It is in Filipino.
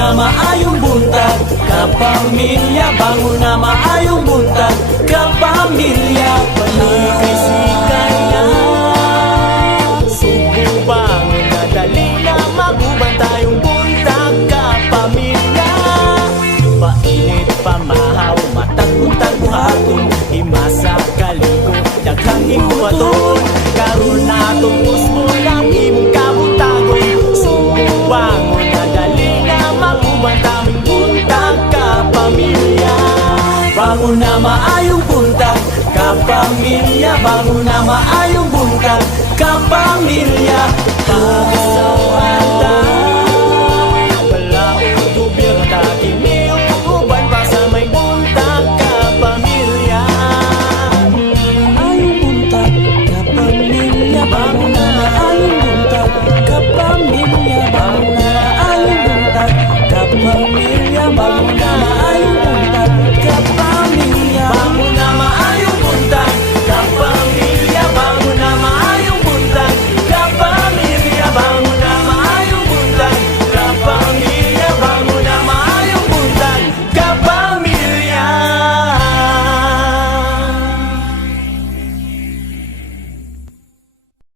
na maayong buntag, kapamilya. Bangon na maayong buntag, kapamilya. Panikisikan na sububang na dali na maguban tayong buntag, kapamilya. Painit pamahaw, matag-untag buhaton, himasa kaligo, daghang himuwaton. Karon na itong usbo ng imong kabutagon, sububangon na dali na maguban tayong buntag, kapamilya. Bangon na maayong buntag, kapamilya. Bangon na maayong buntag, kapamilya. Pagkasawatan